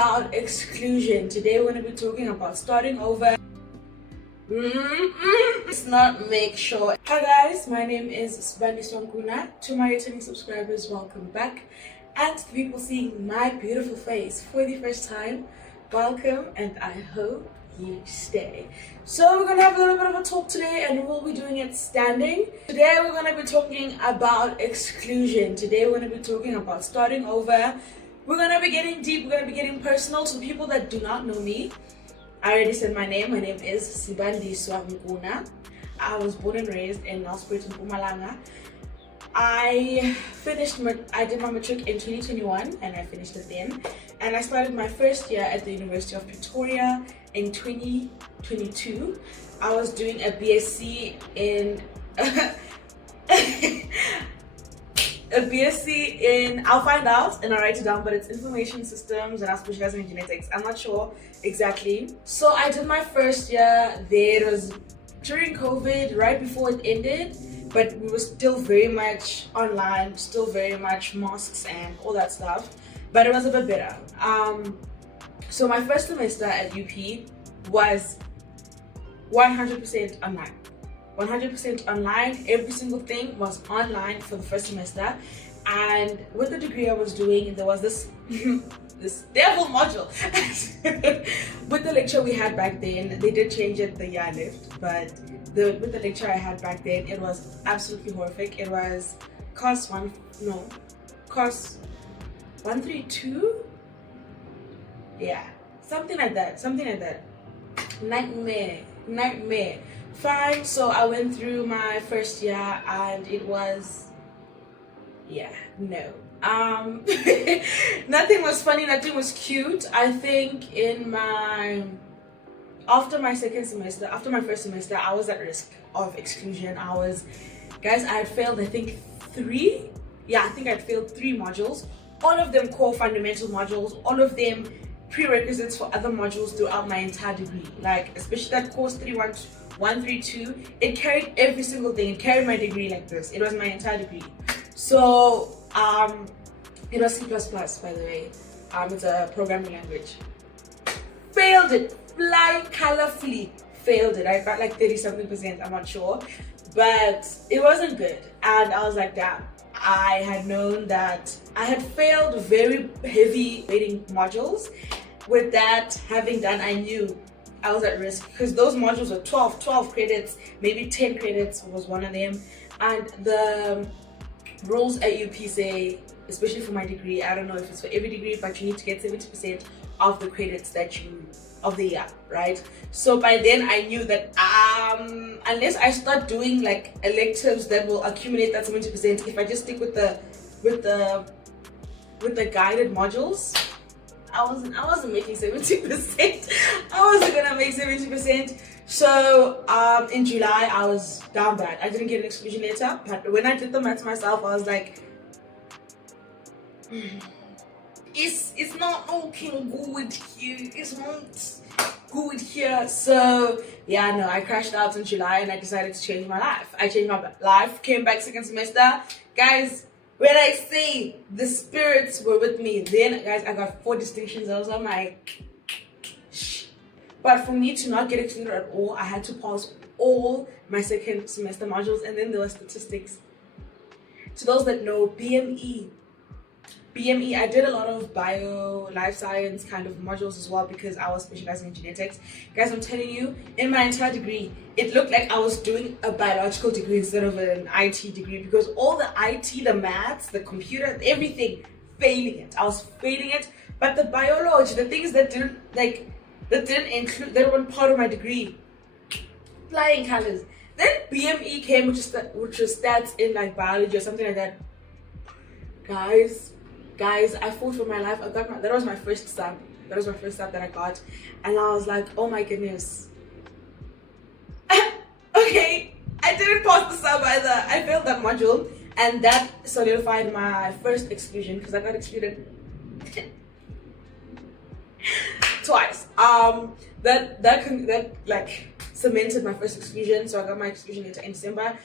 About exclusion. Today we're going to be talking about starting over. Let's not make sure. Hi guys, my name is Sibandi Swankuna. To my returning subscribers, welcome back. And to the people seeing my beautiful face for the first time, welcome, and I hope you stay. So we're going to have a little bit of a talk today, and we'll be doing it standing. Today we're going to be talking about exclusion. Today we're going to be talking about starting over. We're going to be getting deep, we're going to be getting personal. To the people that do not know me, I already said my name. My name is Sibandi Swankuna. I was born and raised in Nelspruit in Mpumalanga. I did my matric in 2021 and I finished it then. And I started my first year at the University of Pretoria in 2022. I was doing a BSc in I'll find out and I'll write it down, but it's information systems, and I'm specializing in genetics. I'm not sure exactly. So I did my first year there. It was during COVID, right before it ended, but we were still very much online, still very much masks and all that stuff, but it was a bit better. So my first semester at UP was 100% online. 100% online. Every single thing was online for the first semester. And with the degree I was doing, there was this this devil module. With the lecture we had back then, they did change it the year I left, but with the lecture I had back then, it was absolutely horrific. It was COS 132. Yeah, something like that. Nightmare. Fine. So I went through my first year and it was, nothing was funny, nothing was cute. I think after my first semester, I was at risk of exclusion. I had failed, I think three modules, all of them core fundamental modules, all of them prerequisites for other modules throughout my entire degree. Like, especially that course 132, it carried every single thing. It carried my degree like this. It was my entire degree. So it was C++, by the way. It's a programming language. Failed it, flying colorfully. Failed it. I got like 30-something%, I'm not sure, but it wasn't good. And I was like, damn. I had known that I had failed very heavy rating modules. With that having done, I knew I was at risk because those modules were 12 credits, maybe 10 credits was one of them. And the rules at UP say, especially for my degree, I don't know if it's for every degree, but you need to get 70% of the credits of the year, right? So by then I knew that unless I start doing like electives that will accumulate that 70%, if I just stick with the guided modules, I wasn't making 70%. I wasn't gonna make 70%. So in July I was down bad. I didn't get an exclusion letter, but when I did the maths myself, I was like, it's not looking good here. It's not good here. So yeah, no, I crashed out in July and I decided to change my life. I changed my life, came back second semester. Guys, when I say the spirits were with me, then guys, I got 4 distinctions. I was like, shh. But for me to not get excluded at all, I had to pass all my second semester modules, and then there were statistics. To those that know, BME, I did a lot of bio, life science kind of modules as well because I was specializing in genetics. Guys, I'm telling you, in my entire degree, it looked like I was doing a biological degree instead of an IT degree because all the IT, the maths, the computer, everything, failing it. I was failing it, but the biology, the things that weren't part of my degree, flying colors. Then BME came, which was stats in like biology or something like that. Guys, I fought for my life. That was my first sub. That was my first sub that I got. And I was like, oh my goodness. Okay, I didn't pass the sub either. I failed that module. And that solidified my first exclusion because I got excluded twice. That like cemented my first exclusion. So I got my exclusion letter in December.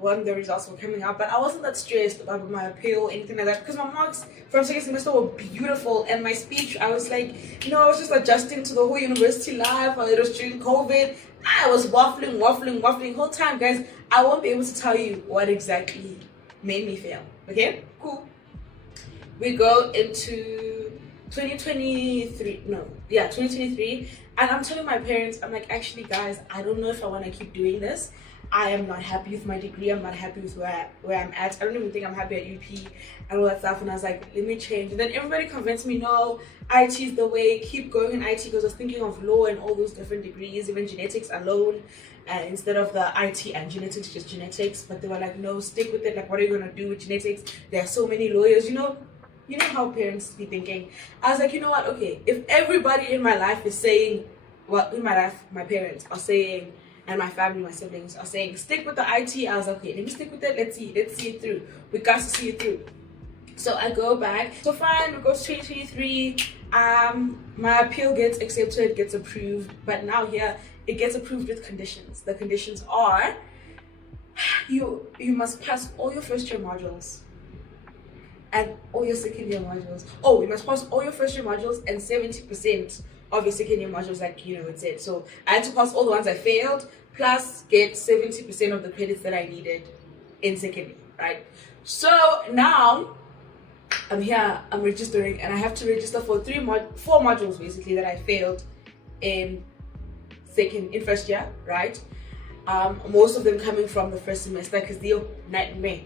when the results were coming out, but I wasn't that stressed about my appeal or anything like that because my marks from second semester were beautiful, and my speech, I was like, I was just adjusting to the whole university life. It was during COVID. I was waffling whole time, guys. I won't be able to tell you what exactly made me fail. Okay, cool. We go into 2023, and I'm telling my parents, I'm like, actually guys, I don't know if I want to keep doing this. I am not happy with my degree. I'm not happy with where I'm at. I don't even think I'm happy at UP and all that stuff. And I was like, let me change. And then everybody convinced me, no, IT is the way. Keep going in IT, because I was thinking of law and all those different degrees, even genetics alone, instead of the IT and genetics, just genetics. But they were like, no, stick with it. Like, what are you gonna do with genetics? There are so many lawyers. You know how parents be thinking. I was like, you know what? Okay, if everybody in my life is saying, well, in my life, my parents are saying, and my family, my siblings are saying, stick with the IT. I was like, okay, let me stick with it. Let's see it through. We got to see it through. So I go back. So fine, we go to 2023. My appeal gets accepted, gets approved. But now here, it gets approved with conditions. The conditions are, you must pass all your first year modules and all your second year modules. Oh, you must pass all your first year modules and 70% of your second year modules, like it said. So I had to pass all the ones I failed, plus get 70% of the credits that I needed in second year, right? So now I'm here, I'm registering, and I have to register for 4 modules basically that I failed in first year, right? Most of them coming from the first semester because they're nightmare.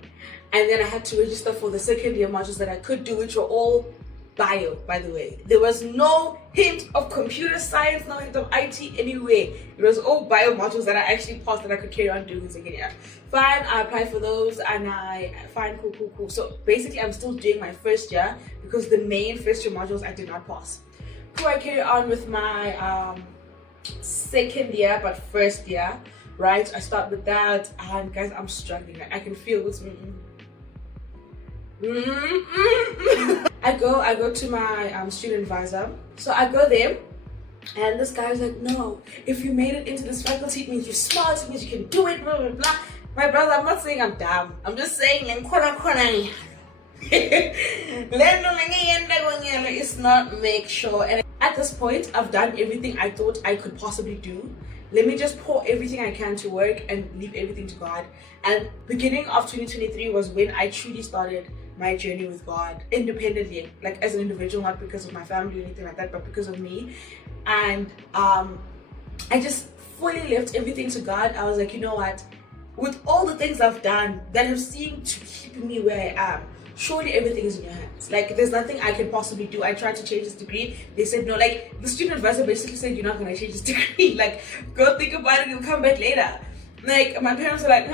And then I had to register for the second year modules that I could do, which were all bio, by the way. There was no hint of computer science, no hint of IT anyway. It was all bio modules that I actually passed that I could carry on doing in second year. Fine, I applied for those, and cool. So basically I'm still doing my first year because the main first year modules I did not pass. Cool, I carry on with my second year, but first year, right? I start with that, and guys, I'm struggling. I can feel what's I go to my student advisor. So I go there, and this guy was like, no, if you made it into this faculty, it means you're smart, it means you can do it, blah blah blah. My brother, I'm not saying I'm dumb, I'm just saying it's not make sure. And at this point, I've done everything I thought I could possibly do. Let me just pour everything I can to work and leave everything to God. And beginning of 2023 was when I truly started my journey with God independently, like as an individual, not because of my family or anything like that, but because of me. And I just fully left everything to God. I was like, you know what, with all the things I've done that have seemed to keep me where I am, surely everything is in your hands. Like, there's nothing I can possibly do. I tried to change this degree. They said no. Like, the student advisor basically said, you're not going to change this degree. Like, go think about it, you'll come back later. Like, my parents were like,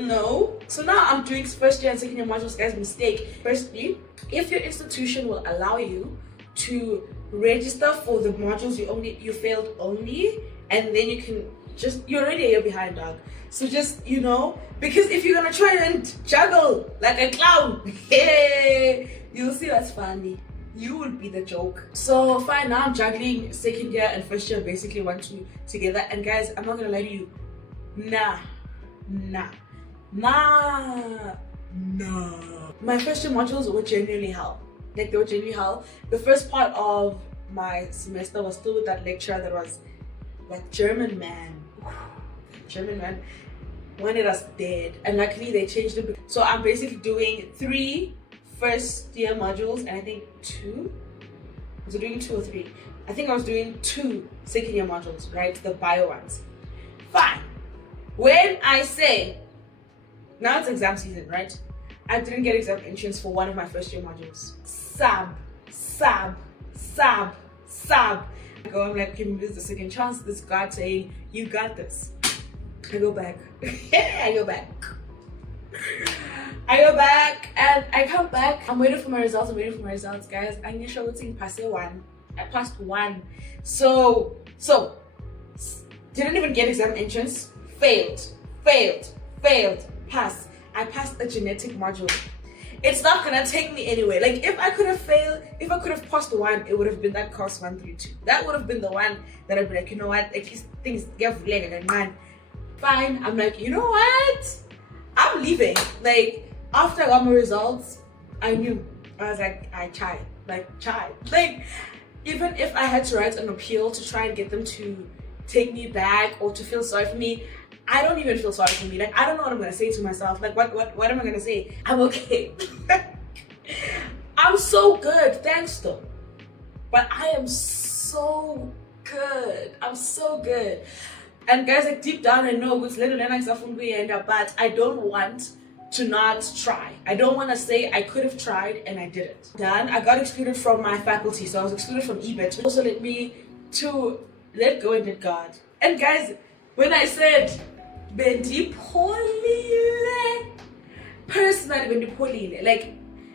no. So now I'm doing first year and second year modules, guys. Mistake. Firstly, if your institution will allow you to register for the modules you failed only, and then you can you're already a year behind, dog. So just, because if you're gonna try and juggle like a clown, hey, you'll see that's funny. You will be the joke. So fine, now I'm juggling second year and first year, basically 1, 2 together. And guys, I'm not gonna lie to you, nah. My first year modules were genuinely hell. Like, they were genuinely hell. The first part of my semester was still with that lecturer that was that German man wanted us dead, and luckily they changed it. So I'm basically doing 3 first year modules, and I think 2, was I doing 2 or 3? I think I was doing 2 second year modules, right? The bio ones. Fine. When I say, now it's exam season, right? I didn't get exam entrance for one of my first year modules. Sab. I go, I'm like, okay, maybe this is the second chance. This God saying, you got this. I go back. I go back, and I come back. I'm waiting for my results, guys. I need to pass 1. I passed 1. So didn't even get exam entrance. Failed. Pass. I passed a genetic module. It's not gonna take me anywhere. Like, if I could have passed 1, it would have been that course 132. That would have been the one that I'd be like, you know what, at least things get leg and man. Fine. I'm like, you know what? I'm leaving. Like, after I got my results, I knew. I was like, I tried. Like, even if I had to write an appeal to try and get them to take me back or to feel sorry for me, I don't even feel sorry for me. Like, I don't know what I'm gonna say to myself. Like, what am I gonna say? I'm okay. I'm so good, thanks though. But I am so good. I'm so good. And guys, like, deep down I know it's little but I don't want to not try. I don't want to say I could have tried and I didn't. Then I got excluded from my faculty, so I was excluded from EBIT, which also led me to let go and let God. And guys, when I said Bendipolile, personally Bendipolile, like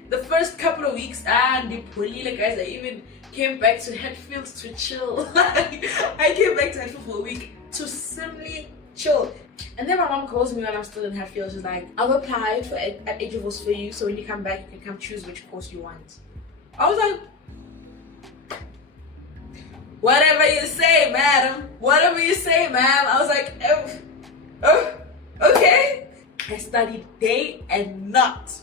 the first couple of weeks, Bendipolile, guys, I even came back to Hatfield to chill. I came back to Hatfield for a week to simply chill. And then my mom calls me when I'm still in Hatfield. She's like, I've applied at Edgevos for you, so when you come back, you can come choose which course you want. I was like, whatever you say, madam. Whatever you say, ma'am. I was like, okay. I studied day and night.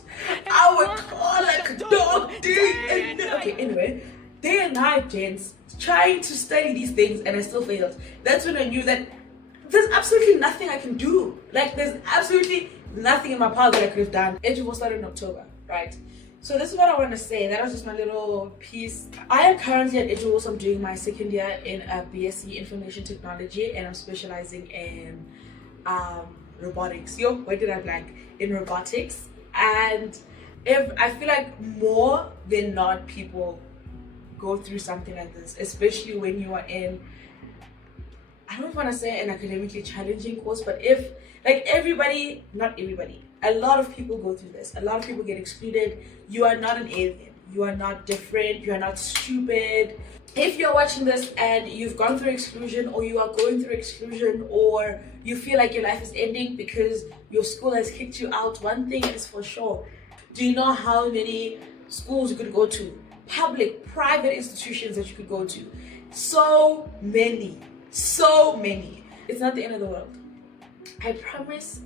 I would call like a dog day and night. Okay, anyway, day and night, gents, trying to study these things, and I still failed. That's when I knew that there's absolutely nothing I can do. Like, there's absolutely nothing in my power that I could have done. Edgevos started in October, right? So this is what I want to say. That was just my little piece. I am currently at Edgevos. I'm doing my second year in a BSc Information Technology, and I'm specializing in robotics. Yo, where did I blank? In robotics. And if I feel like more than not, people go through something like this, especially when you are in, I don't want to say an academically challenging course, but if, like, everybody, not everybody, a lot of people go through this. A lot of people get excluded. You are not an alien. You are not different. You are not stupid. If you're watching this and you've gone through exclusion, or you are going through exclusion, or you feel like your life is ending because your school has kicked you out, one thing is for sure. Do you know how many schools you could go to? Public, private institutions that you could go to. So many. It's not the end of the world. I promise,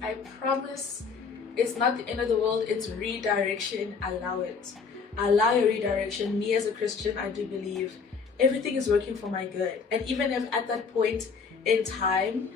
it's not the end of the world. It's redirection. Allow it. Allow your redirection. Me as a Christian, I do believe everything is working for my good. And even if at that point in time,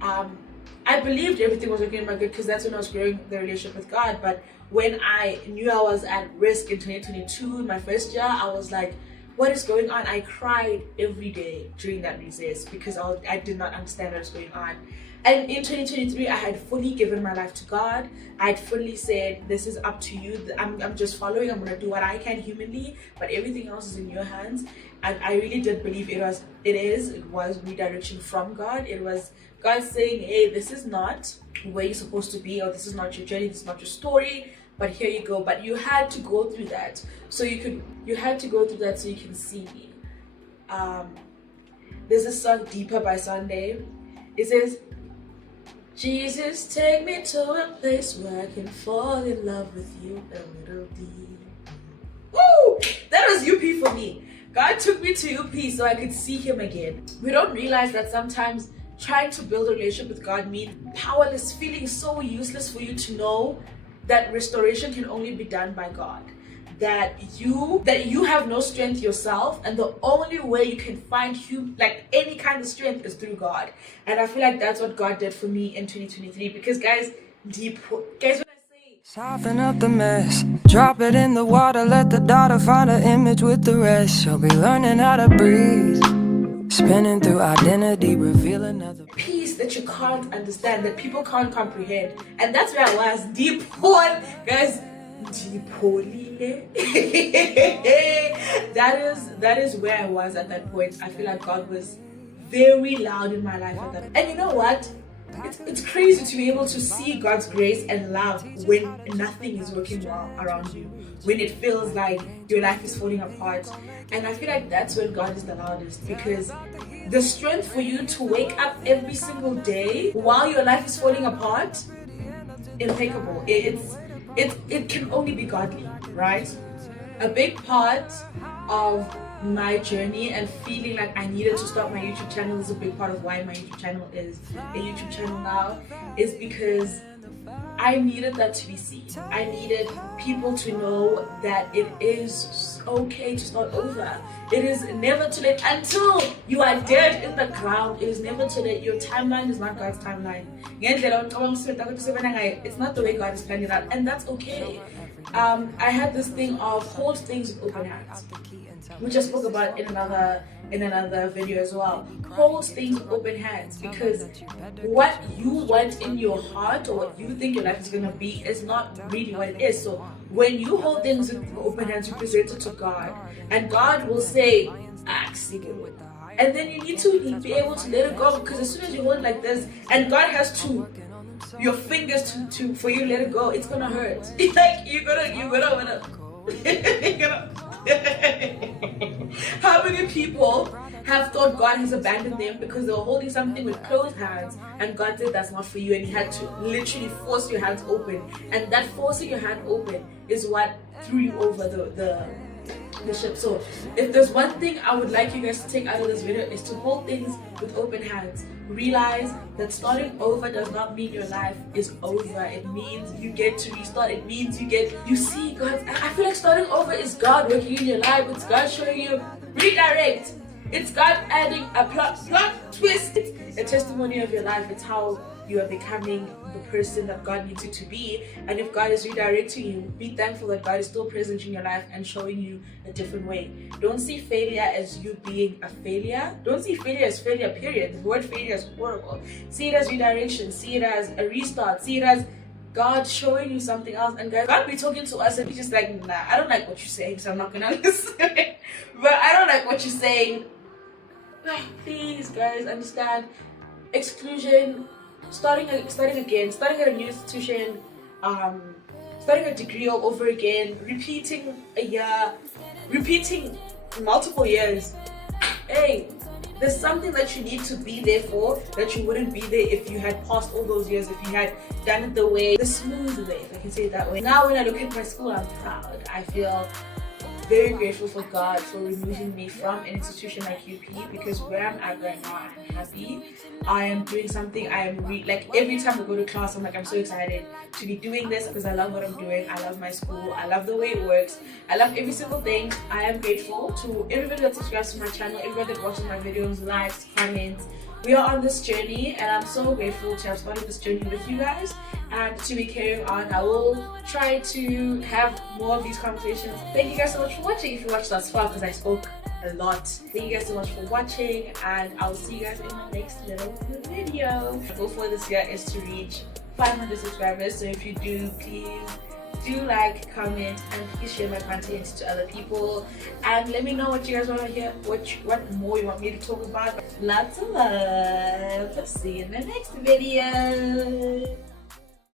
I believed everything was working for my good, because that's when I was growing the relationship with God. But when I knew I was at risk in 2022, in my first year, I was like, what is going on? I cried every day during that recess because I did not understand what was going on. And in 2023, I had fully given my life to God. I had fully said, this is up to you. I'm just following. I'm going to do what I can humanly, but everything else is in your hands. And I really did believe it was redirection from God. It was God saying, hey, this is not where you're supposed to be, or this is not your journey, this is not your story, but here you go. But you had to go through that so you can see me. There's a song, Deeper by Sunday. It says, Jesus, take me to a place where I can fall in love with you a little deep. Woo! That was UP for me. God took me to UP so I could see him again. We don't realize that sometimes trying to build a relationship with God means powerless, feeling so useless for you to know that restoration can only be done by God. That you have no strength yourself, and the only way you can find any kind of strength is through God. And I feel like that's what God did for me in 2023. Because guys, when I say soften up the mess, drop it in the water, let the daughter find her image with the rest. She'll be learning how to breathe, spinning through identity, reveal another peace that you can't understand, that people can't comprehend. And that's where I was, deep hole, guys. that is where I was at that point. I feel like God was very loud in my life at that. And you know what? It's crazy to be able to see God's grace and love when nothing is working well around you, when it feels like your life is falling apart. And I feel like that's when God is the loudest, because the strength for you to wake up every single day while your life is falling apart, impeccable. It can only be godly, right? A big part of my journey and feeling like I needed to start my YouTube channel is a big part of why my YouTube channel is a YouTube channel now, is because I needed that to be seen. I needed people to know that it is okay to start over. It is never too late until you are dead in the ground. It is never too late. Your timeline is not God's timeline. It's not the way God is planning it out, and that's okay. I had this thing of hold things with open hands, which I spoke about in another video as well. Hold things with open hands, because what you want in your heart or what you think your life is gonna be is not really what it is. So when you hold things with open hands, you present it to God, and God will say, ask. And then you need to be able to let it go, because as soon as you hold it like this, and God has to your fingers to for you to let it go, it's gonna hurt. Like you're gonna How many people have thought God has abandoned them because they were holding something with closed hands, and God said that's not for you, and you had to literally force your hands open, and that forcing your hand open is what threw you over the ship. So if there's one thing I would like you guys to take out of this video, is to hold things with open hands. Realize that starting over does not mean your life is over. It means you get to restart. It means you see God. I feel like starting over is God working in your life. It's God showing you redirect. It's God adding a plot twist. It's a testimony of your life. It's how you are becoming the person that God needs you to be. And if God is redirecting you, be thankful that God is still present in your life and showing you a different way. Don't see failure as you being a failure. Don't see failure as failure, period. The word failure is horrible. See it as redirection. See it as a restart. See it as God showing you something else. And God be talking to us and be just like, nah, I don't like what you're saying, so I'm not gonna listen. But I don't like what you're saying. Please, guys, understand. Exclusion, starting again, starting at a new institution, starting a degree all over again, repeating a year, repeating multiple years. Hey, there's something that you need to be there for that you wouldn't be there if you had passed all those years, if you had done it the smooth way, if I can say it that way. Now when I look at my school, I'm proud. I feel very grateful for God for removing me from an institution like UP, because where I'm at right now, I'm happy. I am doing something. I am like every time I go to class, I'm like, I'm so excited to be doing this because I love what I'm doing. I love my school. I love the way it works. I love every single thing. I am grateful to everybody that subscribes to my channel, everybody that watches my videos, likes, comments. We are on this journey, and I'm so grateful to have started this journey with you guys and to be carrying on. I will try to have more of these conversations. Thank you guys so much for watching. If you watched thus far, because I spoke a lot. Thank you guys so much for watching, and I'll see you guys in my next little video. My goal for this year is to reach 500 subscribers. So if you do, please do like, comment, and please share my content to other people, and let me know what you guys want to hear, what more you want me to talk about. Lots of love. See you in the next video.